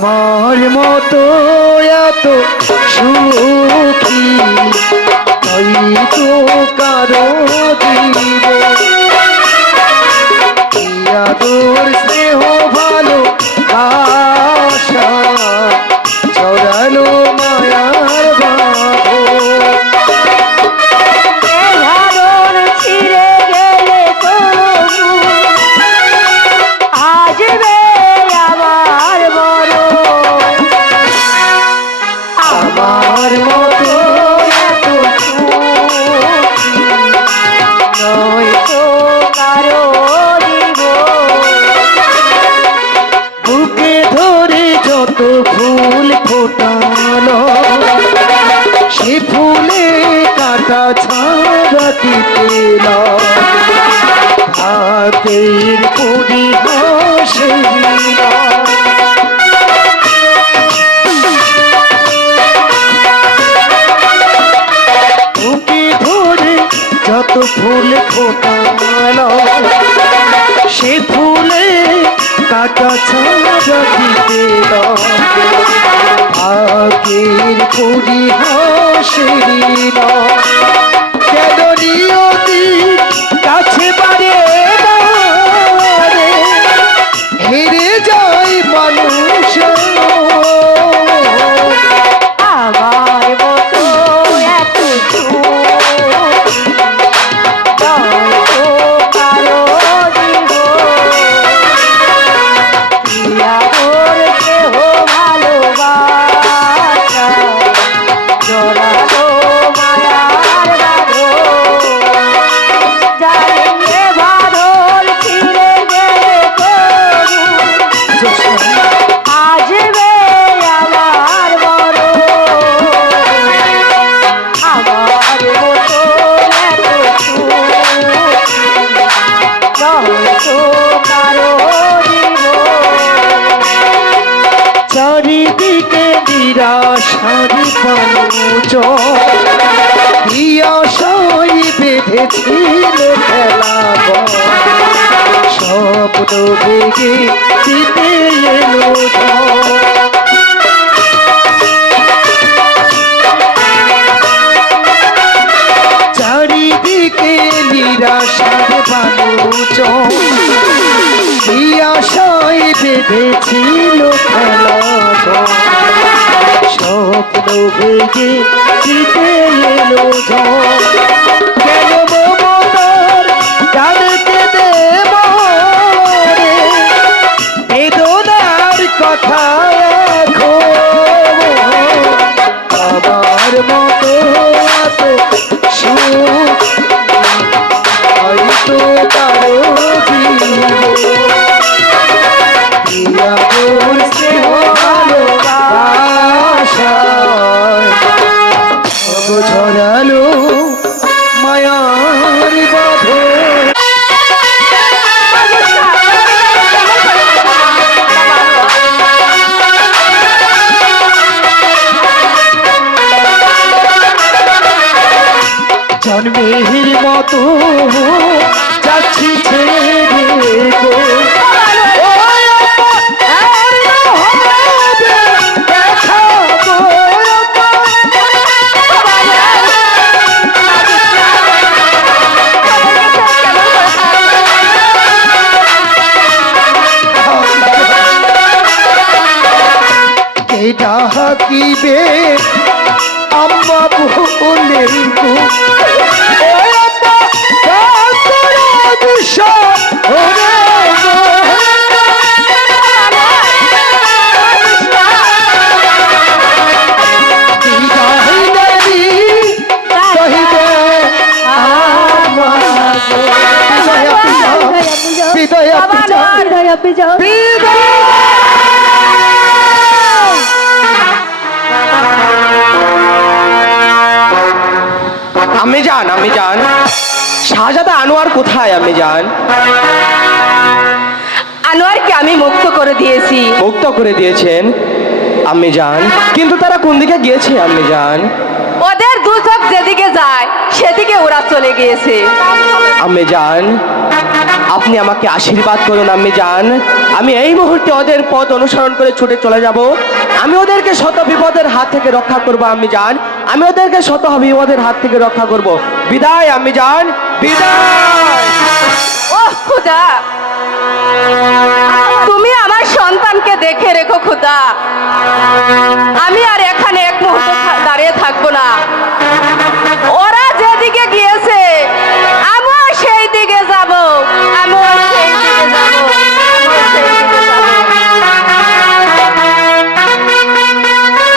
আমার মতো এত সুখী হয়তো কারো দিব আদর স্নেহ ভালো আশা ছড়ালো মায়ার বাঁধন আমার মতো এত সুখী নয়তো কারো দিব বুকে ধরে যত ফুল ফোটালো সে ফুলে কাটা ছাড়া দিতেল হাতের পুরি হাসে যত ফুল ফোটালো সে ফুলে কাটা ছাড়া দিতেল আগের পুরি হাসিল কেন নিয়তি কাছে বাড়ে হেরে যায় মানুষ আমার মতো এত চারিদিকে নিরাশারি পানুচ আশাই বেঁধেছিল খেলা স্বপ্ন বেগে দিতে এলো চারিদিকে নিরাশার পানুচ আশায় বেঁধেছিল খেলা স্বপ্ন ভেঙে দিতে এলো কেন মমতার জানতে দে মরে বেদনার কথা আমার মতো এত সুখ হয়তো কারো ছড়ালো মায়ার বাঁধে জন্মের মতো যাচ্ছি ছেড়ে গো ডাকিবে আম্মা বলে গো আমি জান শাহজাদা আনোয়ার কোথায়? আমি জান আনোয়ারকে আমি মুক্ত করে দিয়েছি। মুক্ত করে দিয়েছেন আমি জান, কিন্তু তারা কোন দিকে গিয়েছে আমি জান? ওদের দু চোখ যেদিকে যায় সেদিকে ওরা চলে গিয়েছে। আমি জান আপনি আমাকে আশীর্বাদ করুন আমি জান, আমি এই মুহূর্তে ওদের পথ অনুসরণ করে ছুটে চলে যাব। আমি ওদেরকে শত বিপদের হাত থেকে রক্ষা করব আমি জান। আমি ওদেরকে শত বিপদের হাত থেকে রক্ষা করব। বিদায় আমি জান, বিদায়। ওহ খুদা, তুমি আমার সন্তানকে দেখে রেখো খুদা। আমি আর এখানে এক মুহূর্ত দাঁড়িয়ে থাকবো না। ওরা যেদিকে গিয়েছে আমিও সেই দিকে যাব, আমিও সেই দিকে যাব, আমিও সেই দিকে যাব।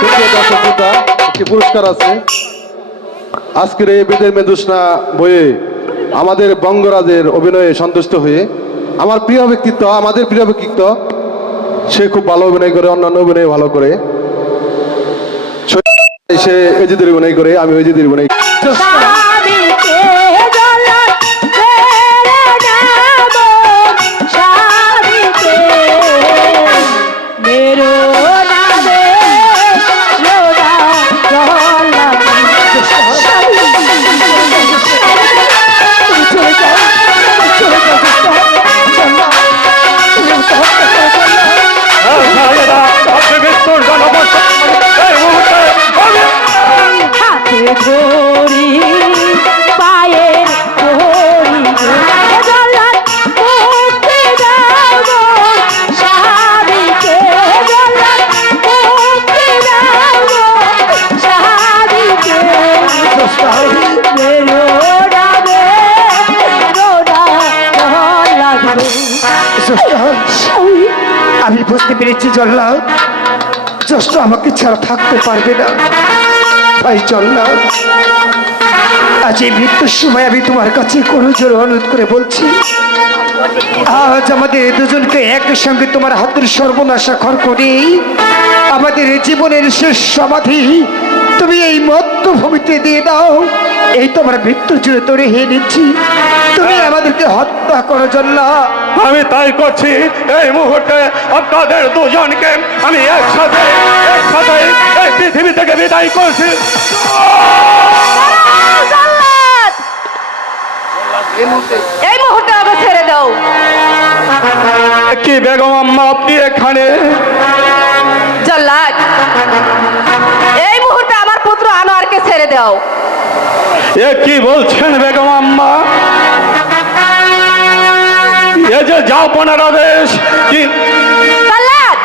প্রিয় দর্শক শ্রোতা, একটি পুরস্কার আছে আজকের এই বেদের মেদুসনা বইয়ে। আমাদের বঙ্গরাজের অভিনয়ে সন্তুষ্ট হয়ে আমার প্রিয় ব্যক্তিত্ব, আমাদের প্রিয় ব্যক্তিত্ব, সে খুব ভালো অভিনয় করে, অন্যান্য অভিনয় ভালো করে, সে এজিদের অভিনয় করে, আমি এজিদের অভিনয় করি। হাতে ধরি পায়ে ধরি জল্লাদ মুক্তি দাও গো স্বামীকে, জল্লাদ মুক্তি দাও গো স্বামীকে। আমি বুঝতে পেরেছি জল্লাদ, জ্যেষ্ঠ আমাকে ছাড়া থাকতে পারবে না। ভাই জল্লাদ, আজ এই মৃত্যুর সময় আমি তোমার কাছে কোনো জোর অনুরোধ করে বলছি, আজ আমাদের দুজনকে একই সঙ্গে তোমার হাতের সর্বনাশা খর করে আমাদের জীবনের শেষ সমাধি তুমি এই মধ্যভূমিতে দিয়ে দাও। এই তোমার মৃত্যুর জন্য তৈরি হয়ে নিচ্ছি, তুমি আমাদেরকে হত্যা করো জল্লাদ। আমি তাই করছি। এই মুহূর্তে আপনাদের দুজনকে আমি একসাথে এই পৃথিবী থেকে বিদায় করছি। জল্লাদ, এই মুহূর্তে আমাকে ছেড়ে দাও। কি বেগম আম্মা, আপনি এখানে? জল্লাদ, এই মুহূর্তে আমার পুত্র আনোয়ারকে ছেড়ে দাও। এ কি বলছেন বেগম আম্মা? এ যে যাপনের আদেশ কি জল্লাদ,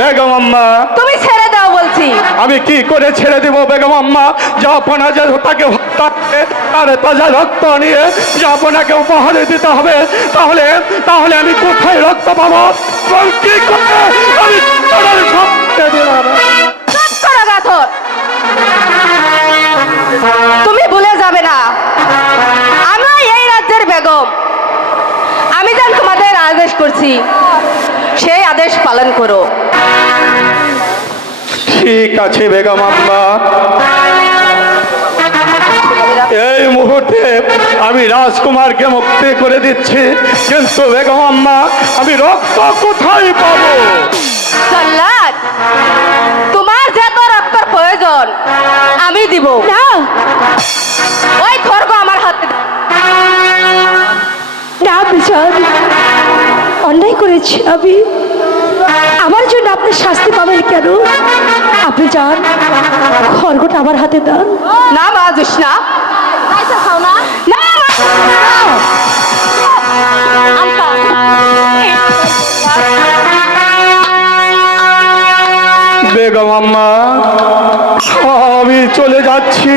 বেগম আম্মা? তুমি ছেড়ে দাও বলছি। আমি কি করে ছেড়ে দিব বেগম আম্মা? যাপনা যে তাকে হত্যা করে তার তাজা রক্ত নিয়ে যাপনাকে উপহার দিতে হবে। তাহলে তাহলে আমি কোথায় রক্ত পাবো এবং কি করে আমি চড়ার সবকে দিলাম? চুপ করো গাথর, তুমি ভুলে যাবে না আমি এই রাজ্যের বেগম। আমি যেন তোমাদের আদেশ করছি সেই আদেশ পালন করো। ঠিক আছে বেগম আম্মা, এই মুহূর্তে আমি রাজকুমারকে মুক্তি করে দিচ্ছি, কিন্তু বেগম আম্মা আমি রক্ত কোথায় পাবো? জল্লাদ, তোমার যত রক্তের প্রয়োজন আমি দিব না। ওই খড়গ আমার হাতে দাও। না বিচার, অন্যায় করেছি আমি। আমার জন্য আপনি শাস্তি পাবেন কেন? আপনি যান, খড়গটা আমার হাতে দেন। না মা জোসনা, না বেগম আম্মা আমি চলে যাচ্ছি,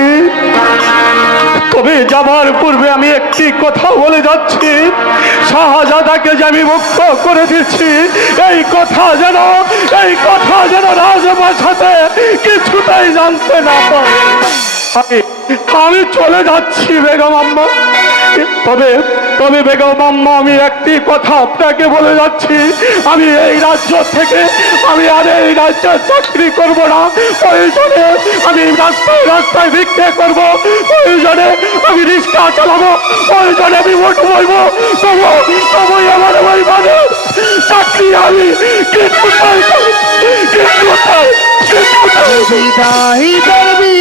তবে যাবার পূর্বে আমি একটি কথা বলে যাচ্ছি। শাহজাদাকে যে আমি মুক্ত করে দিচ্ছি, এই কথা যেন রাজবাসাতে কিছুটাই জানতে না পারে। আমি চলে যাচ্ছি বেগম আম্মা। তবে বেগম আম্মা আমি একটি কথা আপনাকে বলে যাচ্ছি, আমি এই রাজ্য থেকে আমি আর এই রাজ্যে চাকরি করব না। প্রয়োজনে আমি রাস্তায় ভিক্ষে করব, প্রয়োজনে আমি রিক্সা চালাবো, প্রয়োজনে আমি ভোট বলবো, তবুই আমার ওই মানে চাকরি আমি বিদায় করবি